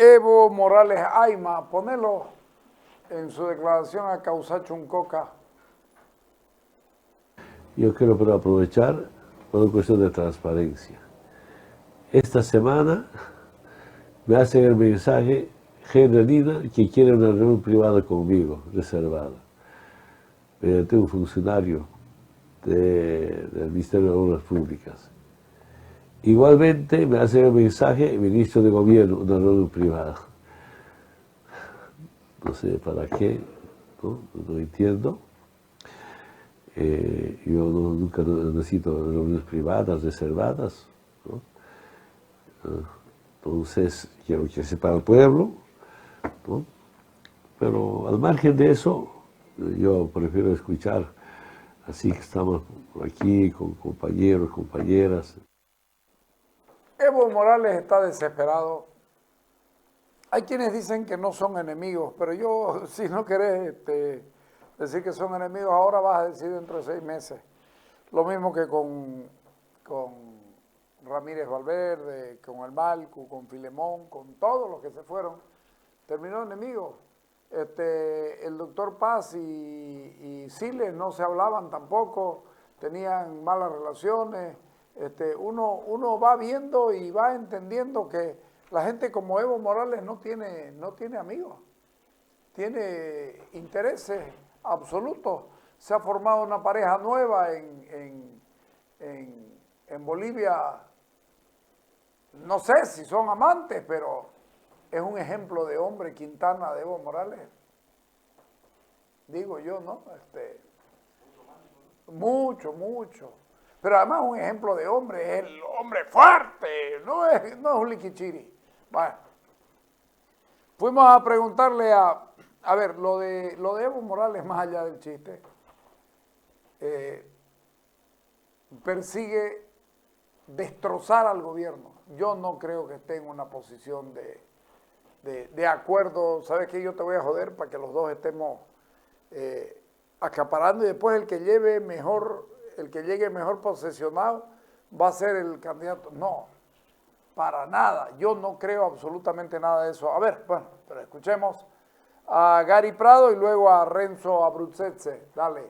Evo Morales Ayma, ponelo en su declaración a Causa Chuncoca. Yo quiero pero aprovechar por una cuestión de transparencia. Esta semana me hacen el mensaje Genelina que quiere una reunión privada conmigo, reservada, mediante un funcionario del Ministerio de Obras Públicas. Igualmente me hace el mensaje el ministro de Gobierno, una reunión privada. No sé para qué, no entiendo. Yo nunca necesito reuniones privadas, reservadas, ¿no? Entonces quiero que sepa el pueblo, ¿no? Pero al margen de eso, yo prefiero escuchar, así que estamos aquí con compañeros, compañeras. Evo Morales está desesperado. Hay quienes dicen que no son enemigos, pero yo, si no querés decir que son enemigos, ahora vas a decir dentro de 6 meses. Lo mismo que con Ramírez Valverde, con el Malcu, con Filemón, con todos los que se fueron, terminó enemigo. El doctor Paz y Siles no se hablaban tampoco, tenían malas relaciones. Uno va viendo y va entendiendo que la gente como Evo Morales no tiene amigos, tiene intereses absolutos. Se ha formado una pareja nueva en Bolivia. No sé si son amantes, pero es un ejemplo de hombre Quintana de Evo Morales. Digo yo, ¿no? Mucho. Pero además un ejemplo de hombre, es el hombre fuerte, no es un liquichiri. Bueno, fuimos a preguntarle a ver, lo de Evo Morales, más allá del chiste, persigue destrozar al gobierno. Yo no creo que esté en una posición de acuerdo. ¿Sabes qué? Yo te voy a joder para que los dos estemos acaparando, y después el que llegue mejor posesionado va a ser el candidato. No, para nada. Yo no creo absolutamente nada de eso. A ver, bueno, pero escuchemos a Gary Prado y luego a Renzo Abruzese. Dale.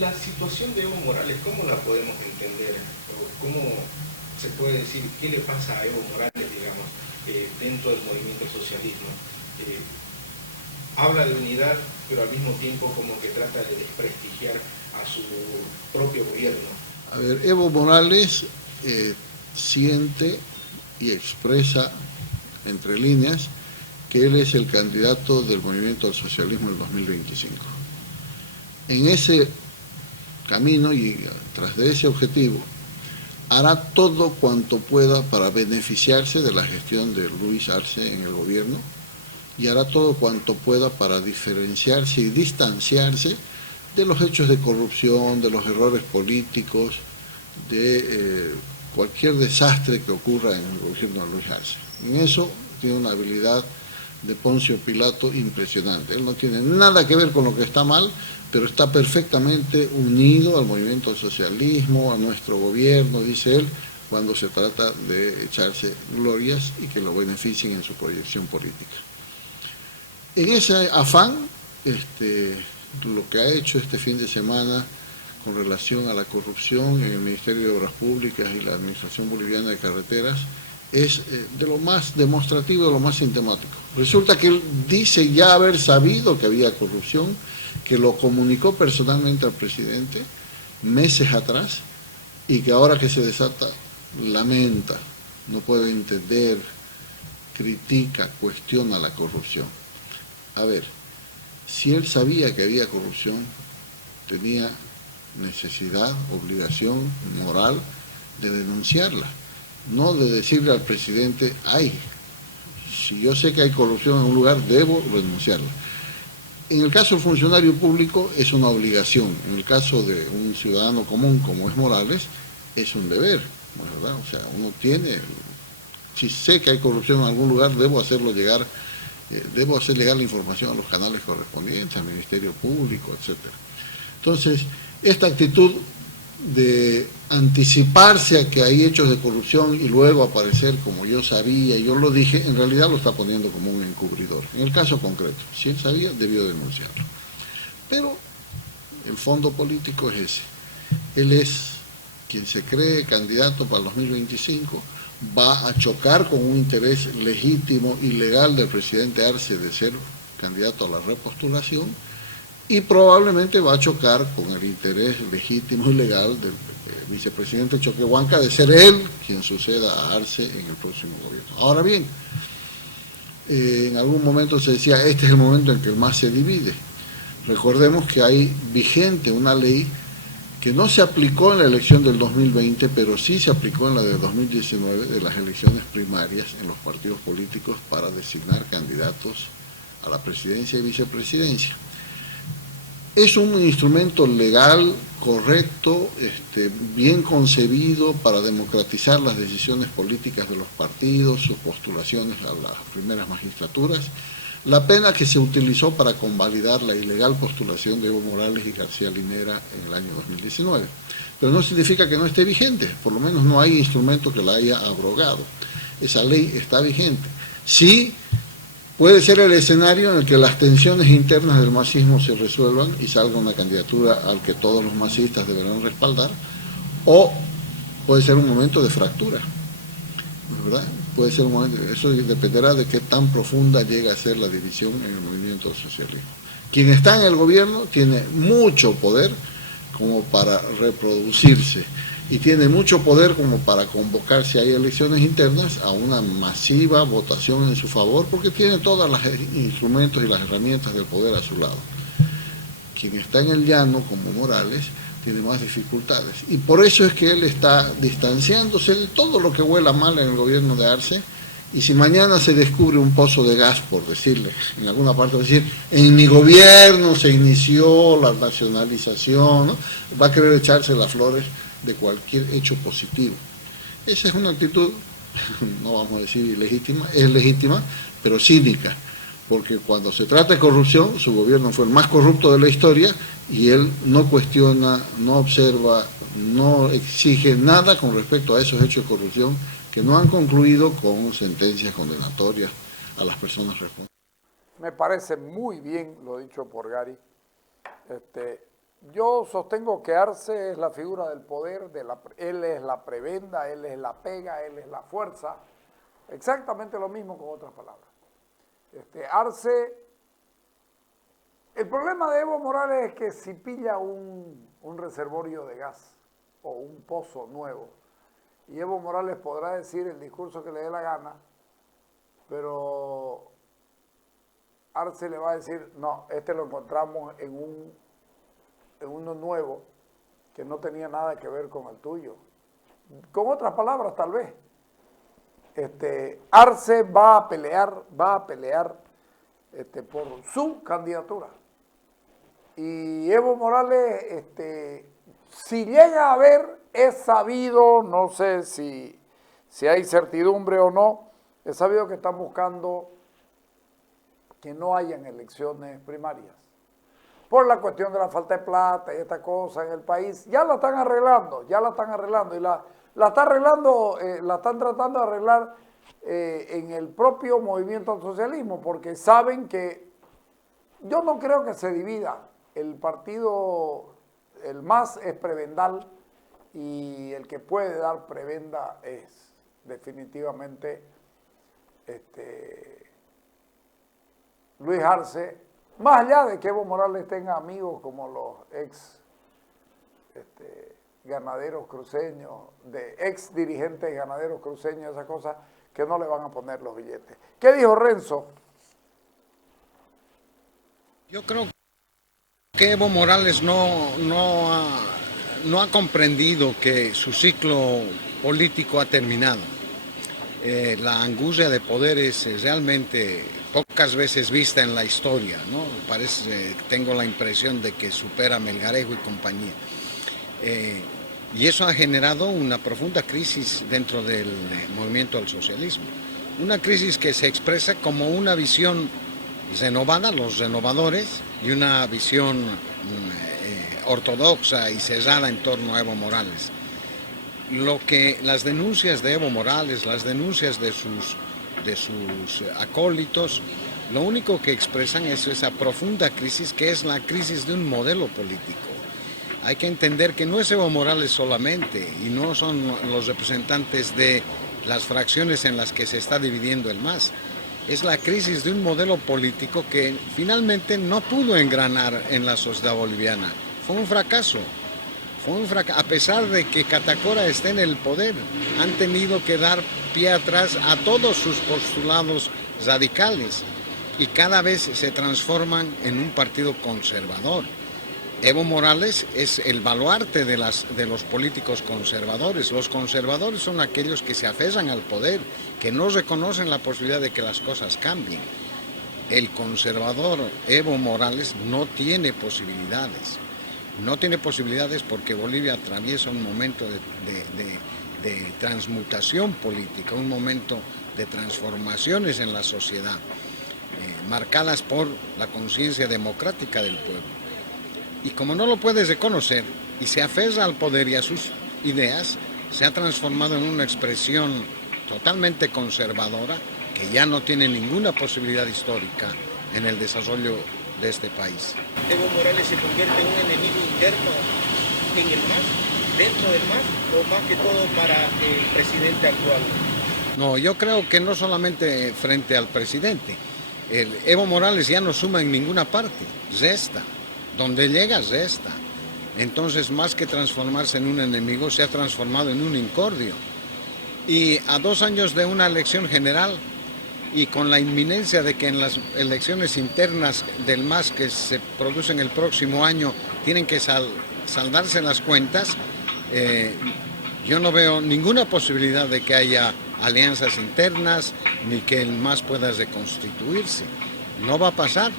La situación de Evo Morales, ¿cómo la podemos entender? ¿Cómo se puede decir qué le pasa a Evo Morales, digamos, dentro del movimiento socialismo? Habla de unidad, pero al mismo tiempo como que trata de desprestigiar a su propio gobierno. A ver, Evo Morales siente y expresa entre líneas que él es el candidato del movimiento al socialismo del 2025. En ese camino y tras de ese objetivo, hará todo cuanto pueda para beneficiarse de la gestión de Luis Arce en el gobierno, y hará todo cuanto pueda para diferenciarse y distanciarse de los hechos de corrupción, de los errores políticos, de cualquier desastre que ocurra en el gobierno de Luis Arce. En eso tiene una habilidad de Poncio Pilato impresionante. Él no tiene nada que ver con lo que está mal, pero está perfectamente unido al movimiento del socialismo, a nuestro gobierno, dice él, cuando se trata de echarse glorias y que lo beneficien en su proyección política. En ese afán, lo que ha hecho este fin de semana con relación a la corrupción en el Ministerio de Obras Públicas y la Administración Boliviana de Carreteras es de lo más demostrativo, de lo más sintomático. Resulta que él dice ya haber sabido que había corrupción, que lo comunicó personalmente al presidente meses atrás, y que ahora que se desata, lamenta, no puede entender, critica, cuestiona la corrupción. A ver, si él sabía que había corrupción, tenía necesidad, obligación moral de denunciarla, no de decirle al presidente, ay, si yo sé que hay corrupción en un lugar, debo denunciarla. En el caso del funcionario público es una obligación, en el caso de un ciudadano común como es Morales, es un deber, ¿verdad? O sea, uno tiene, si sé que hay corrupción en algún lugar, debo hacer llegar la información a los canales correspondientes, al Ministerio Público, etc. Entonces, esta actitud de anticiparse a que hay hechos de corrupción y luego aparecer como yo sabía, yo lo dije, en realidad lo está poniendo como un encubridor. En el caso concreto, si él sabía, debió denunciarlo. Pero el fondo político es ese. Él es quien se cree candidato para el 2025, va a chocar con un interés legítimo y legal del presidente Arce de ser candidato a la repostulación, y probablemente va a chocar con el interés legítimo y legal del vicepresidente Choquehuanca de ser él quien suceda a Arce en el próximo gobierno. Ahora bien, en algún momento se decía, este es el momento en que el MAS se divide. Recordemos que hay vigente una ley que no se aplicó en la elección del 2020, pero sí se aplicó en la del 2019, de las elecciones primarias en los partidos políticos para designar candidatos a la presidencia y vicepresidencia. Es un instrumento legal, correcto, bien concebido para democratizar las decisiones políticas de los partidos, sus postulaciones a las primeras magistraturas. La pena que se utilizó para convalidar la ilegal postulación de Evo Morales y García Linera en el año 2019. Pero no significa que no esté vigente, por lo menos no hay instrumento que la haya abrogado. Esa ley está vigente. Sí, puede ser el escenario en el que las tensiones internas del masismo se resuelvan y salga una candidatura al que todos los masistas deberán respaldar, o puede ser un momento de fractura, ¿verdad? Puede ser un momento, eso dependerá de qué tan profunda llega a ser la división en el movimiento socialismo. Quien está en el gobierno tiene mucho poder como para reproducirse y tiene mucho poder como para convocar, si hay elecciones internas, a una masiva votación en su favor, porque tiene todos los instrumentos y las herramientas del poder a su lado. Quien está en el llano, como Morales, tiene más dificultades. Y por eso es que él está distanciándose de todo lo que huela mal en el gobierno de Arce, y si mañana se descubre un pozo de gas, por decirle, en alguna parte, decir, en mi gobierno se inició la nacionalización, ¿no?, va a querer echarse las flores de cualquier hecho positivo. Esa es una actitud, no vamos a decir ilegítima, es legítima, pero cínica, porque cuando se trata de corrupción, su gobierno fue el más corrupto de la historia y él no cuestiona, no observa, no exige nada con respecto a esos hechos de corrupción que no han concluido con sentencias condenatorias a las personas responsables. Me parece muy bien lo dicho por Gary. Yo sostengo que Arce es la figura del poder, él es la prebenda, él es la pega, él es la fuerza, exactamente lo mismo con otras palabras. Arce, el problema de Evo Morales es que si pilla un reservorio de gas o un pozo nuevo, y Evo Morales podrá decir el discurso que le dé la gana, pero Arce le va a decir, no, lo encontramos en uno nuevo que no tenía nada que ver con el tuyo. Con otras palabras, tal vez. Arce va a pelear por su candidatura. Y Evo Morales, si llega a haber, es sabido, no sé si hay certidumbre o no, es sabido que están buscando que no hayan elecciones primarias. Por la cuestión de la falta de plata y esta cosa en el país, ya la están arreglando, y la están tratando de arreglar en el propio movimiento al socialismo, porque saben que yo no creo que se divida. El partido, el MAS es prebendal y el que puede dar prebenda es definitivamente Luis Arce, más allá de que Evo Morales tenga amigos como los ex ganaderos cruceños, ex dirigentes ganaderos cruceños, esas cosas que no le van a poner los billetes. ¿Qué dijo Renzo? Yo creo que Evo Morales no ha comprendido que su ciclo político ha terminado. La angustia de poder es realmente pocas veces vista en la historia, ¿no? Tengo la impresión de que supera a Melgarejo y compañía. Y eso ha generado una profunda crisis dentro del movimiento al socialismo. Una crisis que se expresa como una visión renovada, los renovadores, y una visión ortodoxa y cerrada en torno a Evo Morales. Lo que las denuncias de Evo Morales, las denuncias de sus acólitos, lo único que expresan es esa profunda crisis que es la crisis de un modelo político. Hay que entender que no es Evo Morales solamente y no son los representantes de las fracciones en las que se está dividiendo el MAS. Es la crisis de un modelo político que finalmente no pudo engranar en la sociedad boliviana. Fue un fracaso. A pesar de que Catacora esté en el poder, han tenido que dar pie atrás a todos sus postulados radicales y cada vez se transforman en un partido conservador. Evo Morales es el baluarte de los políticos conservadores. Los conservadores son aquellos que se aferran al poder, que no reconocen la posibilidad de que las cosas cambien. El conservador Evo Morales no tiene posibilidades. No tiene posibilidades porque Bolivia atraviesa un momento de transmutación política, un momento de transformaciones en la sociedad, marcadas por la conciencia democrática del pueblo. Y como no lo puede reconocer y se aferra al poder y a sus ideas, se ha transformado en una expresión totalmente conservadora que ya no tiene ninguna posibilidad histórica en el desarrollo de este país. ¿Evo Morales se convierte en un enemigo interno en el MAS, dentro del MAS, o más que todo para el presidente actual? No, yo creo que no solamente frente al presidente. Evo Morales ya no suma en ninguna parte, resta. Donde llega, resta. Entonces, más que transformarse en un enemigo, se ha transformado en un incordio. Y a 2 años de una elección general, y con la inminencia de que en las elecciones internas del MAS que se producen el próximo año tienen que saldarse las cuentas, yo no veo ninguna posibilidad de que haya alianzas internas ni que el MAS pueda reconstituirse. No va a pasar.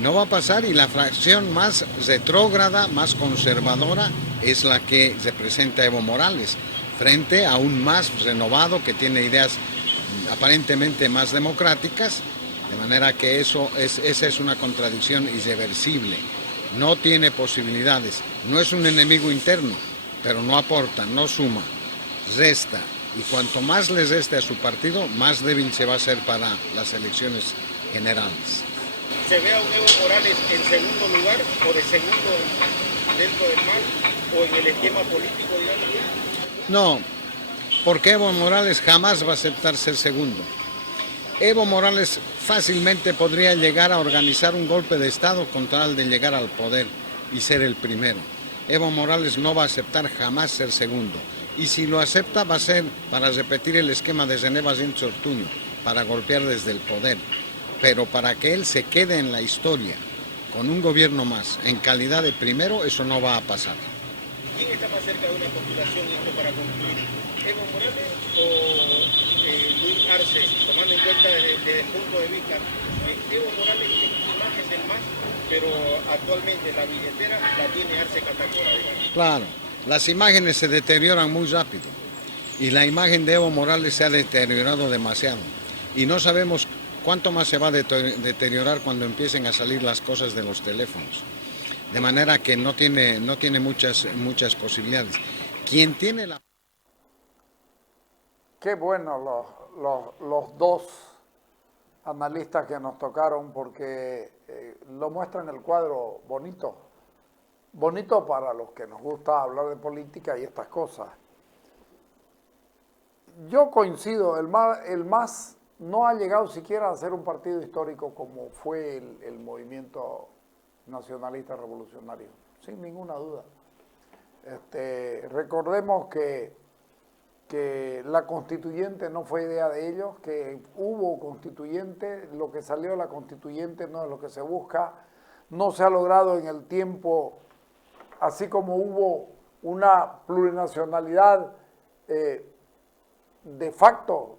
No va a pasar y la fracción más retrógrada, más conservadora, es la que representa Evo Morales, frente a un MAS renovado que tiene ideas aparentemente más democráticas, de manera que esa es una contradicción irreversible. No tiene posibilidades, no es un enemigo interno, pero no aporta, no suma, resta. Y cuanto más le reste a su partido, más débil se va a hacer para las elecciones generales. ¿Se ve a un Evo Morales en segundo lugar o de segundo dentro del MAS o en el esquema político, digamos? No, porque Evo Morales jamás va a aceptar ser segundo. Evo Morales fácilmente podría llegar a organizar un golpe de Estado con tal de llegar al poder y ser el primero. Evo Morales no va a aceptar jamás ser segundo. Y si lo acepta va a ser para repetir el esquema de René Bassin Ortuño, para golpear desde el poder. Pero para que él se quede en la historia con un gobierno más en calidad de primero, eso no va a pasar. ¿Quién está más cerca de una postulación, y esto para concluir? ¿Evo Morales o Luis Arce? Tomando en cuenta desde el punto de vista, Evo Morales tiene imagen del MAS, pero actualmente la billetera la tiene Arce Catacora. Claro, las imágenes se deterioran muy rápido y la imagen de Evo Morales se ha deteriorado demasiado y no sabemos cuánto más se va a deteriorar cuando empiecen a salir las cosas de los teléfonos. De manera que no tiene muchas posibilidades. Quien tiene la... Qué bueno los dos analistas que nos tocaron porque lo muestran el cuadro bonito. Bonito para los que nos gusta hablar de política y estas cosas. Yo coincido, el MAS no ha llegado siquiera a ser un partido histórico como fue el movimiento nacionalista revolucionario, sin ninguna duda. Recordemos que la constituyente no fue idea de ellos, que hubo constituyente, lo que salió de la constituyente no es lo que se busca, no se ha logrado en el tiempo, así como hubo una plurinacionalidad de facto,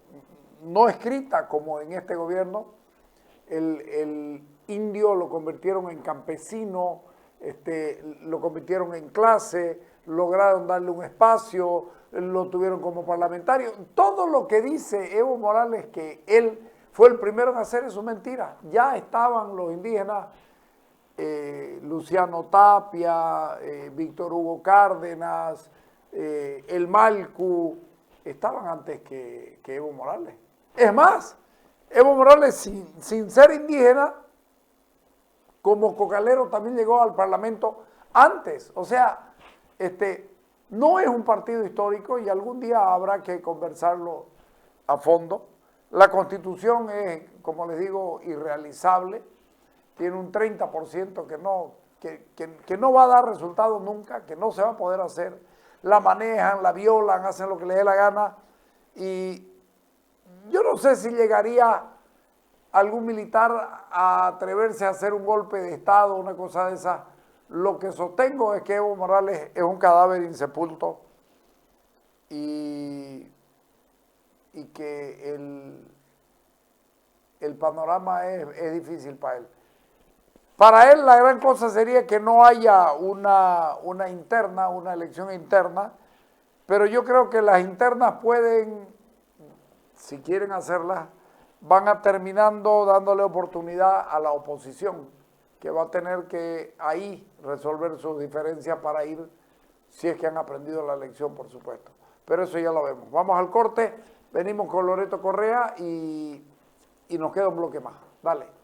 no escrita como en este gobierno, el indio lo convirtieron en campesino, lo convirtieron en clase, lograron darle un espacio, lo tuvieron como parlamentario. Todo lo que dice Evo Morales que él fue el primero en hacer eso es mentira. Ya estaban los indígenas Luciano Tapia, Víctor Hugo Cárdenas, el Malcu, estaban antes que Evo Morales. Es más, Evo Morales, sin ser indígena, como cocalero también llegó al Parlamento antes. O sea, no es un partido histórico y algún día habrá que conversarlo a fondo. La Constitución es, como les digo, irrealizable. Tiene un 30% que no va a dar resultados nunca, que no se va a poder hacer. La manejan, la violan, hacen lo que les dé la gana. Y yo no sé si llegaría algún militar a atreverse a hacer un golpe de Estado, una cosa de esa. Lo que sostengo es que Evo Morales es un cadáver insepulto y que el panorama es difícil para él. Para él la gran cosa sería que no haya una interna, una elección interna, pero yo creo que las internas pueden, si quieren hacerlas, van a terminando dándole oportunidad a la oposición, que va a tener que ahí resolver sus diferencias para ir, si es que han aprendido la lección, por supuesto. Pero eso ya lo vemos. Vamos al corte, venimos con Loreto Correa y nos queda un bloque más. Dale.